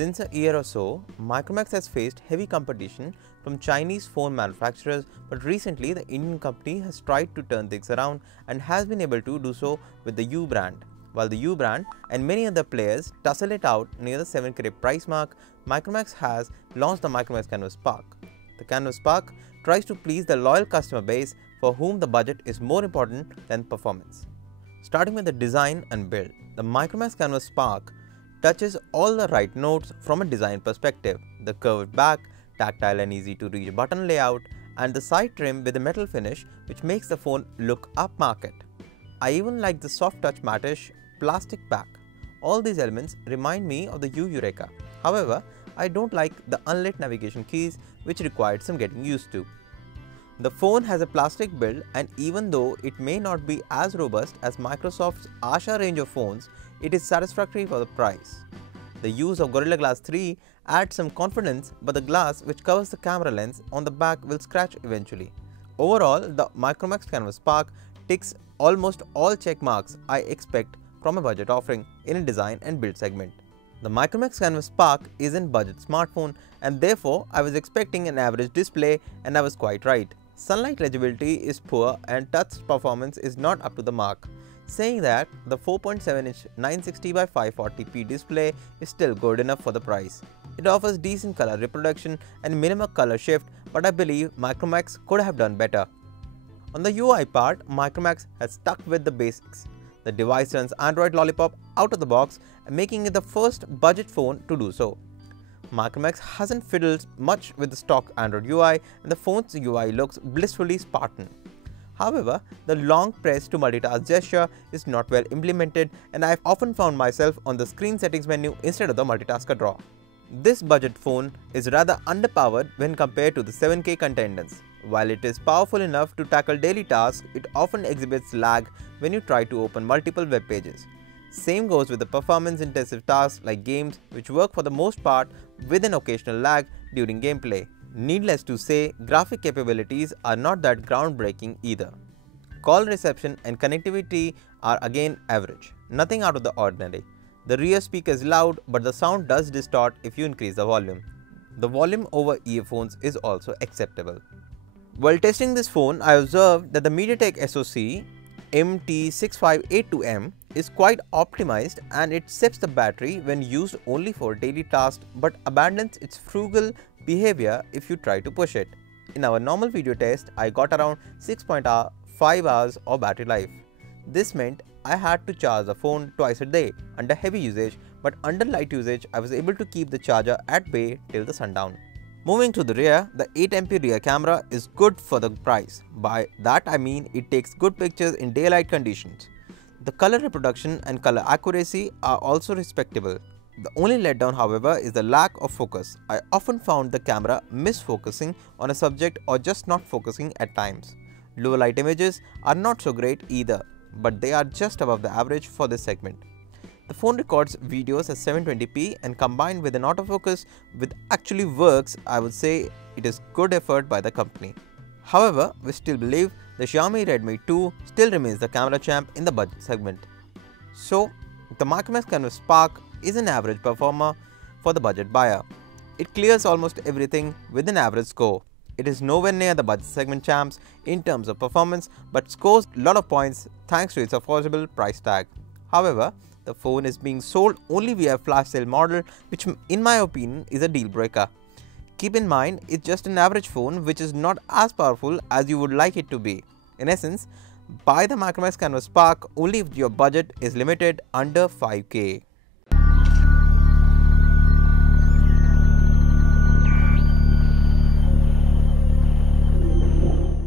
Since a year or so, Micromax has faced heavy competition from Chinese phone manufacturers, but recently the Indian company has tried to turn things around and has been able to do so with the U brand. While the U brand and many other players tussle it out near the 7K price mark, Micromax has launched the Micromax Canvas Spark. The Canvas Spark tries to please the loyal customer base for whom the budget is more important than performance. Starting with the design and build, the Micromax Canvas Spark touches all the right notes from a design perspective. The curved back, tactile and easy to reach button layout, and the side trim with a metal finish which makes the phone look upmarket. I even like the soft touch mattish plastic back. All these elements remind me of the U Eureka. However, I don't like the unlit navigation keys which required some getting used to. The phone has a plastic build, and even though it may not be as robust as Microsoft's Asha range of phones, it is satisfactory for the price. The use of Gorilla Glass 3 adds some confidence, but the glass which covers the camera lens on the back will scratch eventually. Overall, the Micromax Canvas Spark ticks almost all check marks I expect from a budget offering in a design and build segment. The Micromax Canvas Spark is a budget smartphone, and therefore I was expecting an average display, and I was quite right. Sunlight legibility is poor and touch performance is not up to the mark. Saying that, the 4.7-inch 960 by 540p display is still good enough for the price. It offers decent color reproduction and minimal color shift, but I believe Micromax could have done better. On the UI part, Micromax has stuck with the basics. The device runs Android Lollipop out of the box, making it the first budget phone to do so. Micromax hasn't fiddled much with the stock Android UI, and the phone's UI looks blissfully Spartan. However, the long press to multitask gesture is not well implemented, and I've often found myself on the screen settings menu instead of the multitasker drawer. This budget phone is rather underpowered when compared to the 7K contenders. While it is powerful enough to tackle daily tasks, it often exhibits lag when you try to open multiple web pages. Same goes with the performance-intensive tasks like games, which work for the most part with an occasional lag during gameplay. Needless to say, graphic capabilities are not that groundbreaking either. Call reception and connectivity are again average, nothing out of the ordinary. The rear speaker is loud, but the sound does distort if you increase the volume. The volume over earphones is also acceptable. While testing this phone, I observed that the MediaTek SoC MT6582M is quite optimized, and it saves the battery when used only for daily tasks but abandons its frugal behavior if you try to push it. In our normal video test, I got around 6.5 hours of battery life. This meant I had to charge the phone twice a day under heavy usage, but under light usage I was able to keep the charger at bay till the sundown. Moving to the rear, the 8MP rear camera is good for the price. By that I mean it takes good pictures in daylight conditions. The color reproduction and color accuracy are also respectable. The only letdown, however, is the lack of focus. I often found the camera misfocusing on a subject or just not focusing at times. Low light images are not so great either, but they are just above the average for this segment. The phone records videos at 720p, and combined with an autofocus which actually works, I would say it is good effort by the company. However, we still believe the Xiaomi Redmi 2 still remains the camera champ in the budget segment. So, the Micromax Canvas Spark is an average performer for the budget buyer. It clears almost everything with an average score. It is nowhere near the budget segment champs in terms of performance, but scores a lot of points thanks to its affordable price tag. However, the phone is being sold only via flash sale model, which in my opinion is a deal breaker. Keep in mind, it's just an average phone which is not as powerful as you would like it to be. In essence, buy the Micromax Canvas Spark only if your budget is limited under 5K.